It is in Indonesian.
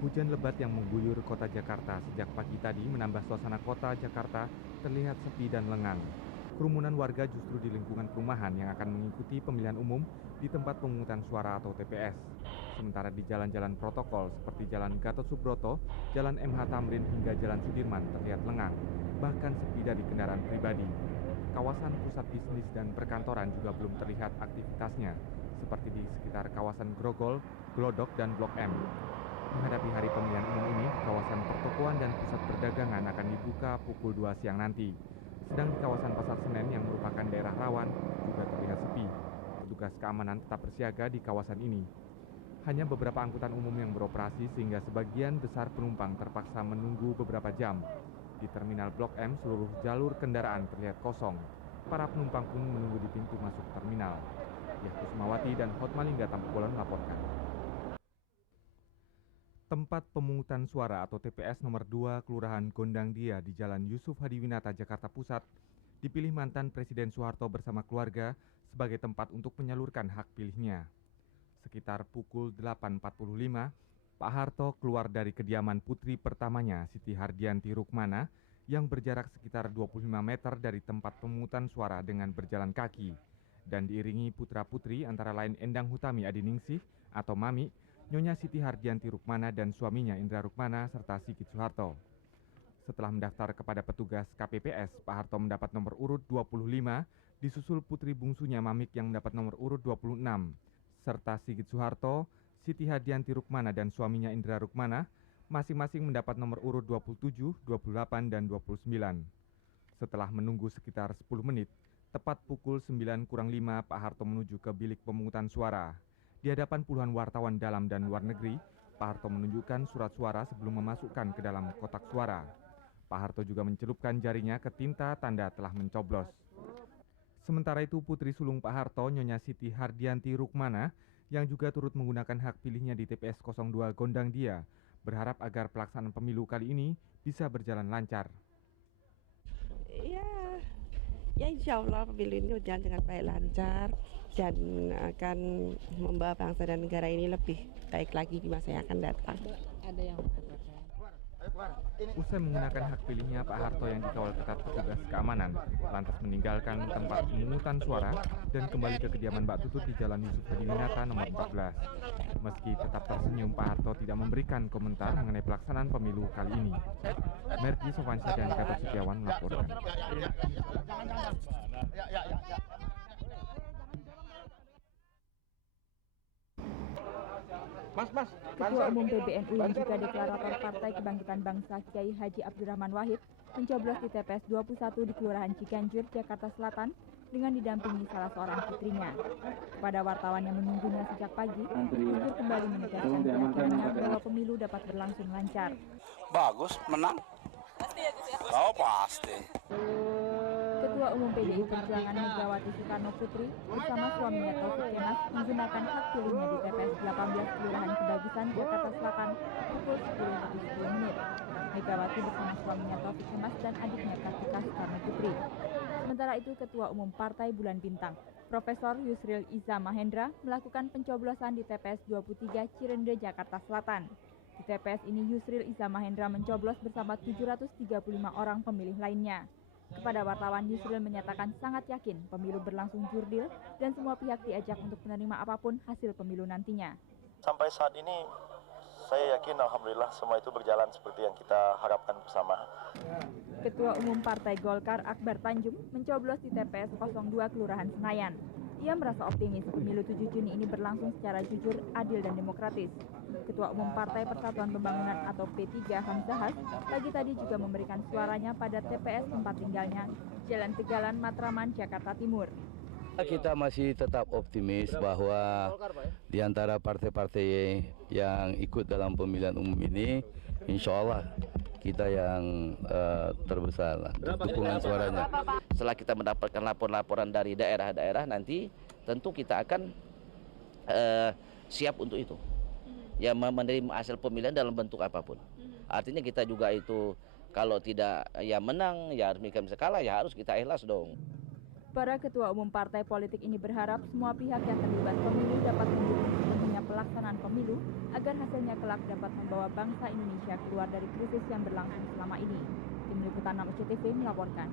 Hujan lebat yang mengguyur kota Jakarta sejak pagi tadi menambah suasana kota Jakarta terlihat sepi dan lengang. Kerumunan warga justru di lingkungan perumahan yang akan mengikuti pemilihan umum di tempat pemungutan suara atau TPS. Sementara di jalan-jalan protokol seperti Jalan Gatot Subroto, Jalan MH Tamrin hingga Jalan Sudirman terlihat lengang, bahkan sepi dari kendaraan pribadi. Kawasan pusat bisnis dan perkantoran juga belum terlihat aktivitasnya, seperti di sekitar kawasan Grogol, Glodok, dan Blok M. Menghadapi hari pemilihan umum ini, kawasan pertokoan dan pusat perdagangan akan dibuka pukul 2 siang nanti. Sedang di kawasan Pasar Senen yang merupakan daerah rawan juga terlihat sepi. Petugas keamanan tetap bersiaga di kawasan ini. Hanya beberapa angkutan umum yang beroperasi sehingga sebagian besar penumpang terpaksa menunggu beberapa jam. Di Terminal Blok M, seluruh jalur kendaraan terlihat kosong. Para penumpang pun menunggu di pintu masuk terminal. Diah Kusmawati dan Hotmalingga Tampukolan melaporkan. Tempat pemungutan suara atau TPS nomor 2 Kelurahan Gondang Dia di Jalan Yusuf Hadiwinata, Jakarta Pusat, dipilih mantan Presiden Soeharto bersama keluarga sebagai tempat untuk menyalurkan hak pilihnya. Sekitar pukul 8.45, Pak Harto keluar dari kediaman putri pertamanya, Siti Hardianti Rukmana, yang berjarak sekitar 25 meter dari tempat pemungutan suara dengan berjalan kaki, dan diiringi putra-putri antara lain Endang Hutami Adiningsih atau Mami, Nyonya Siti Hardianti Rukmana dan suaminya Indra Rukmana serta Sigit Soeharto. Setelah mendaftar kepada petugas KPPS, Pak Harto mendapat nomor urut 25, disusul putri bungsunya Mamik yang mendapat nomor urut 26, serta Sigit Soeharto, Siti Hardianti Rukmana dan suaminya Indra Rukmana masing-masing mendapat nomor urut 27, 28, dan 29. Setelah menunggu sekitar 10 menit, tepat pukul 9:05 Pak Harto menuju ke bilik pemungutan suara. Di hadapan puluhan wartawan dalam dan luar negeri, Pak Harto menunjukkan surat suara sebelum memasukkan ke dalam kotak suara. Pak Harto juga mencelupkan jarinya ke tinta tanda telah mencoblos. Sementara itu, putri sulung Pak Harto, Nyonya Siti Hardianti Rukmana, yang juga turut menggunakan hak pilihnya di TPS 02 Gondang Dia, berharap agar pelaksanaan pemilu kali ini bisa berjalan lancar. Ya, ya insya Allah pemilu ini berjalan dengan baik lancar dan akan membawa bangsa dan negara ini lebih baik lagi di masa yang akan datang. Ada yang mengatakan Usai menggunakan hak pilihnya, Pak Harto yang dikawal ketat petugas keamanan lantas meninggalkan tempat pemungutan suara dan kembali ke kediaman Mbak Tutut di Jalan Yusuf Hadiwinata nomor 14. Meski tetap tersenyum, Pak Harto tidak memberikan komentar mengenai pelaksanaan pemilu kali ini. Mergi Sovansyah dan Gatot Setiawan melaporkan. Ketua Umum PBNU yang juga deklarator Partai Kebangkitan Bangsa Kiai Haji Abdurrahman Wahid mencoblos di TPS 21 di Kelurahan Ciganjur, Jakarta Selatan dengan didampingi salah seorang putrinya. Kepada wartawan yang menunggunya sejak pagi, Guntur kembali menegaskan keyakinannya bahwa pemilu dapat berlangsung lancar. Bagus, menang. Pasti ya, Gus ya? Oh, pasti. Ketua Umum PDI Perjuangan Megawati Soekarno Putri bersama suaminya Taufik Kemas menggunakan hak pilihnya di TPS 18 Kelurahan Kebagusan, Jakarta Selatan pukul 10.10. Megawati bersama suaminya Taufik Kemas dan adiknya Kartika Soekarno Putri. Sementara itu, Ketua Umum Partai Bulan Bintang, Profesor Yusril Iza Mahendra melakukan pencoblosan di TPS 23 Cirende, Jakarta Selatan. Di TPS ini Yusril Iza Mahendra mencoblos bersama 735 orang pemilih lainnya. Kepada wartawan, Yusril menyatakan sangat yakin pemilu berlangsung jurdil dan semua pihak diajak untuk menerima apapun hasil pemilu nantinya. Sampai saat ini saya yakin alhamdulillah semua itu berjalan seperti yang kita harapkan bersama. Ketua Umum Partai Golkar Akbar Tanjung mencoblos di TPS 02 Kelurahan Senayan. Ia merasa optimis pemilu 7 Juni ini berlangsung secara jujur, adil, dan demokratis. Ketua Umum Partai Persatuan Pembangunan atau P3 Hamzahas pagi tadi juga memberikan suaranya pada TPS tempat tinggalnya, Jalan Tegalan, Matraman, Jakarta Timur. Kita masih tetap optimis bahwa di antara partai-partai yang ikut dalam pemilihan umum ini, insya Allah kita yang terbesar lah, dukungan suaranya. Setelah kita mendapatkan laporan-laporan dari daerah-daerah, nanti tentu kita akan siap untuk itu. Ya, menerima hasil pemilihan dalam bentuk apapun. Artinya kita juga itu kalau tidak ya menang, ya harus bisa kalah, ya harus kita ikhlas dong. Para ketua umum partai politik ini berharap semua pihak yang terlibat pemilu dapat mendukung sepenuhnya pelaksanaan pemilu agar hasilnya kelak dapat membawa bangsa Indonesia keluar dari krisis yang berlangsung selama ini. Tim Liputan 6 SCTV melaporkan.